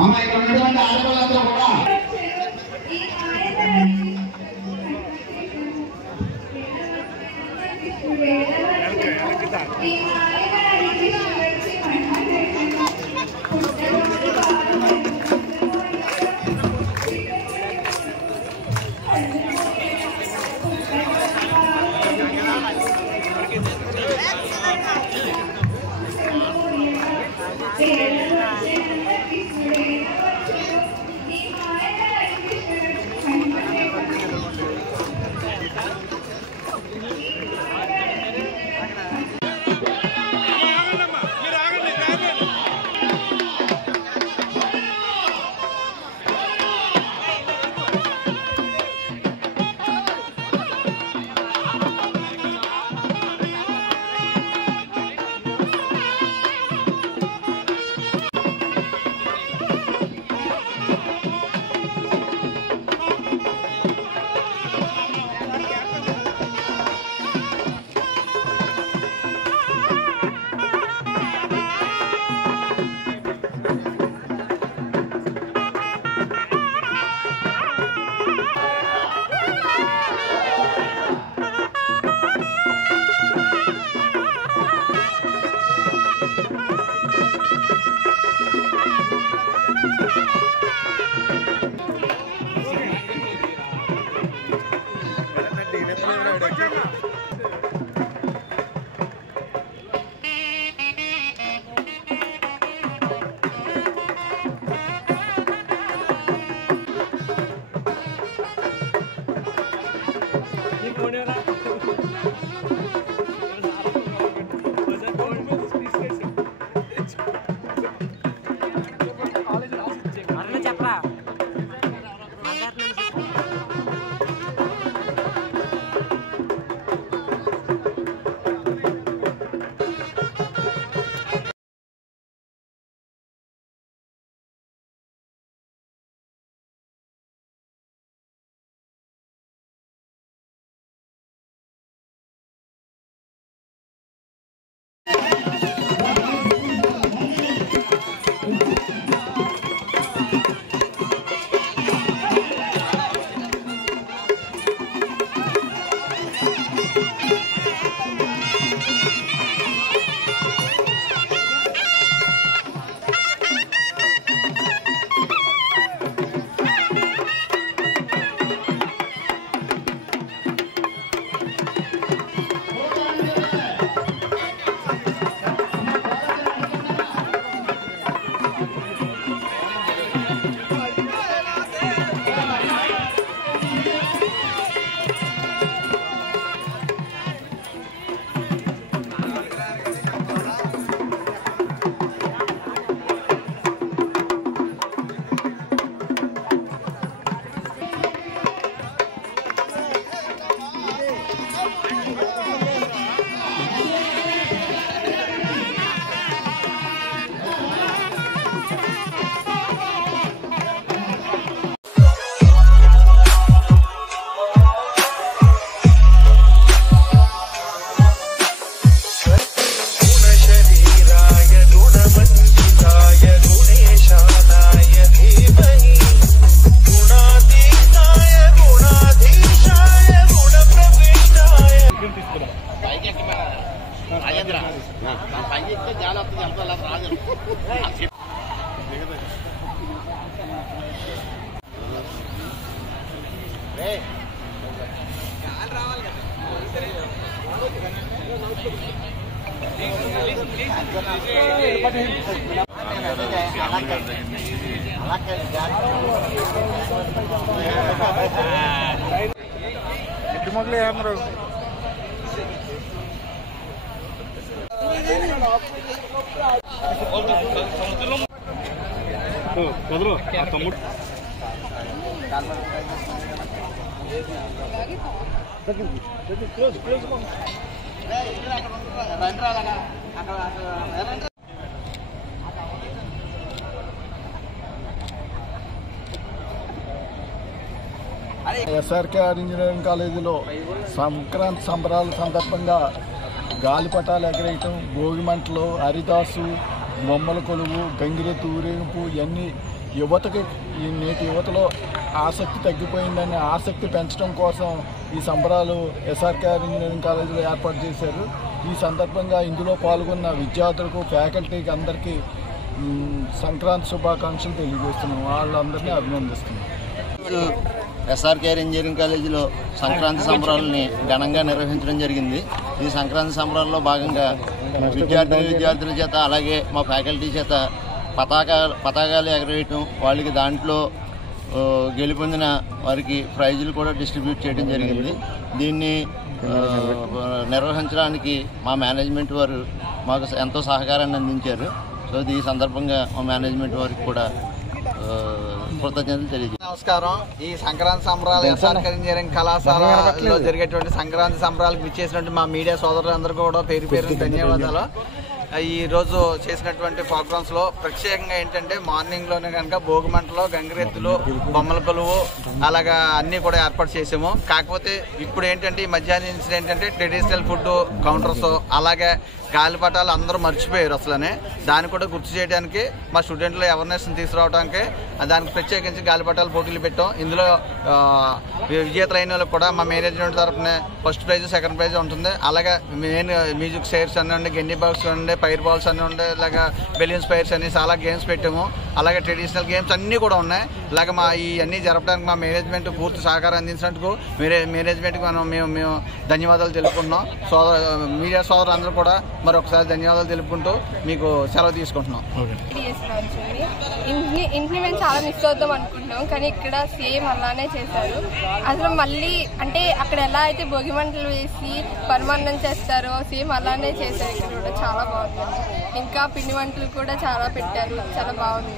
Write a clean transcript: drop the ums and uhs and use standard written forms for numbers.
అమ్మ ఇక్కడ ఉన్నటువంటి ఆడపిల్లలందరూ కూడా ఎస్ఆర్కేఆర్ ఇంజనీరింగ్ కాలేజీలో సంక్రాంతి సంబరాల సందర్భంగా గాలిపటాలు ఎగరేయటం, భోగి మంటలు, హరిదాసు, బొమ్మల కొలువు, గంగిరెద్దు ఊరేగింపు ఇవన్నీ యువతకి ఈ నేటి యువతలో ఆసక్తి తగ్గిపోయిందని ఆసక్తి పెంచడం కోసం ఈ సంబరాలు ఎస్ఆర్కేఆర్ ఇంజనీరింగ్ కాలేజీలో ఏర్పాటు చేశారు. ఈ సందర్భంగా ఇందులో పాల్గొన్న విద్యార్థులకు, ఫ్యాకల్టీకి అందరికీ సంక్రాంతి శుభాకాంక్షలు తెలియజేస్తున్నాం. వాళ్ళందరినీ అభినందిస్తున్నాం. ఎస్ఆర్కేఆర్ ఇంజనీరింగ్ కాలేజీలో సంక్రాంతి సంబరాలని ఘనంగా నిర్వహించడం జరిగింది. ఈ సంక్రాంతి సంబరాల్లో భాగంగా విద్యార్థుల చేత అలాగే మా ఫ్యాకల్టీ చేత పతాకాలు ఎగరేయటం, వాళ్ళకి దాంట్లో గెలుపొందిన వారికి ప్రైజులు కూడా డిస్ట్రిబ్యూట్ చేయడం జరిగింది. దీన్ని నిర్వహించడానికి మా మేనేజ్మెంట్ వారు మాకు ఎంతో సహకారాన్ని అందించారు. సో ఈ సందర్భంగా మా మేనేజ్మెంట్ వారికి కూడా కృతజ్ఞతలు తెలియజేస్తాను. నమస్కారం. ఈ సంక్రాంతి సంబరాలు ఎస్ఆర్కేఆర్ ఇంజనీరింగ్ కళాశాలలో జరిగేటువంటి సంక్రాంతి సంబరాలకు విచ్చేసినటువంటి మా మీడియా సోదరులందరికీ కూడా పేరు పేరు ధన్యవాదాలు. ఈ రోజు చేసినటువంటి ప్రోగ్రామ్స్ లో ప్రత్యేకంగా ఏంటంటే మార్నింగ్ లోనే కనుక భోగిమంటలు, గంగిరెద్దులు, బొమ్మల కొలువు అలాగా అన్ని కూడా ఏర్పాటు చేసాము. కాకపోతే ఇప్పుడు ఏంటంటే ఈ మధ్యాహ్నం నుంచి ఏంటంటే ట్రెడిషనల్ ఫుడ్ కౌంటర్స్ అలాగే గాలిపటాలు అందరూ మర్చిపోయారు అసలనే. దాన్ని కూడా గుర్తు చేయడానికి మా స్టూడెంట్లు అవేర్నెస్ తీసుకురావడానికి దానికి ప్రత్యేకించి గాలిపటాలు పోటీలు పెట్టాం. ఇందులో విజేతలైన వాళ్ళకి కూడా మా మేనేజ్మెంట్ తరఫున ఫస్ట్ ప్రైజ్, సెకండ్ ప్రైజ్ ఉంటుంది. అలాగే మెయిన్ మ్యూజిక్ చైర్స్ అన్నీ ఉండే, గెండి బాక్స్ ఉండే, ఫైర్ బాల్స్ అన్నీ ఉండే, ఇలాగా బెలూన్స్ ఫైర్స్ అన్ని చాలా గేమ్స్ పెట్టాము. అలాగే ట్రెడిషనల్ గేమ్స్ అన్నీ కూడా ఉన్నాయి. ఇలాగ మా ఈ అన్ని జరపడానికి మా మేనేజ్మెంట్ పూర్తి సహకారం అందించినందుకు మేనేజ్మెంట్కి మేము ధన్యవాదాలు తెలుపుకుంటున్నాం. మీడియా సోదరులు అందరూ కూడా మరొకసారి ధన్యవాదాలు తెలుపుకుంటూ మీకు సెలవు తీసుకుంటున్నాం. ఇంటిని మేము చాలా మిస్ అవుతాం అనుకుంటున్నాం, కానీ ఇక్కడ సేమ్ అలానే చేశారు. అసలు మళ్ళీ అంటే అక్కడ ఎలా అయితే భోగిమంటలు వేసి పరమాన్నం చేస్తారో సేమ్ అలానే చేశారు. ఇక్కడ కూడా చాలా బాగుంది. ఇంకా పిండి వంటలు కూడా చాలా పెట్టారు, చాలా బాగుంది.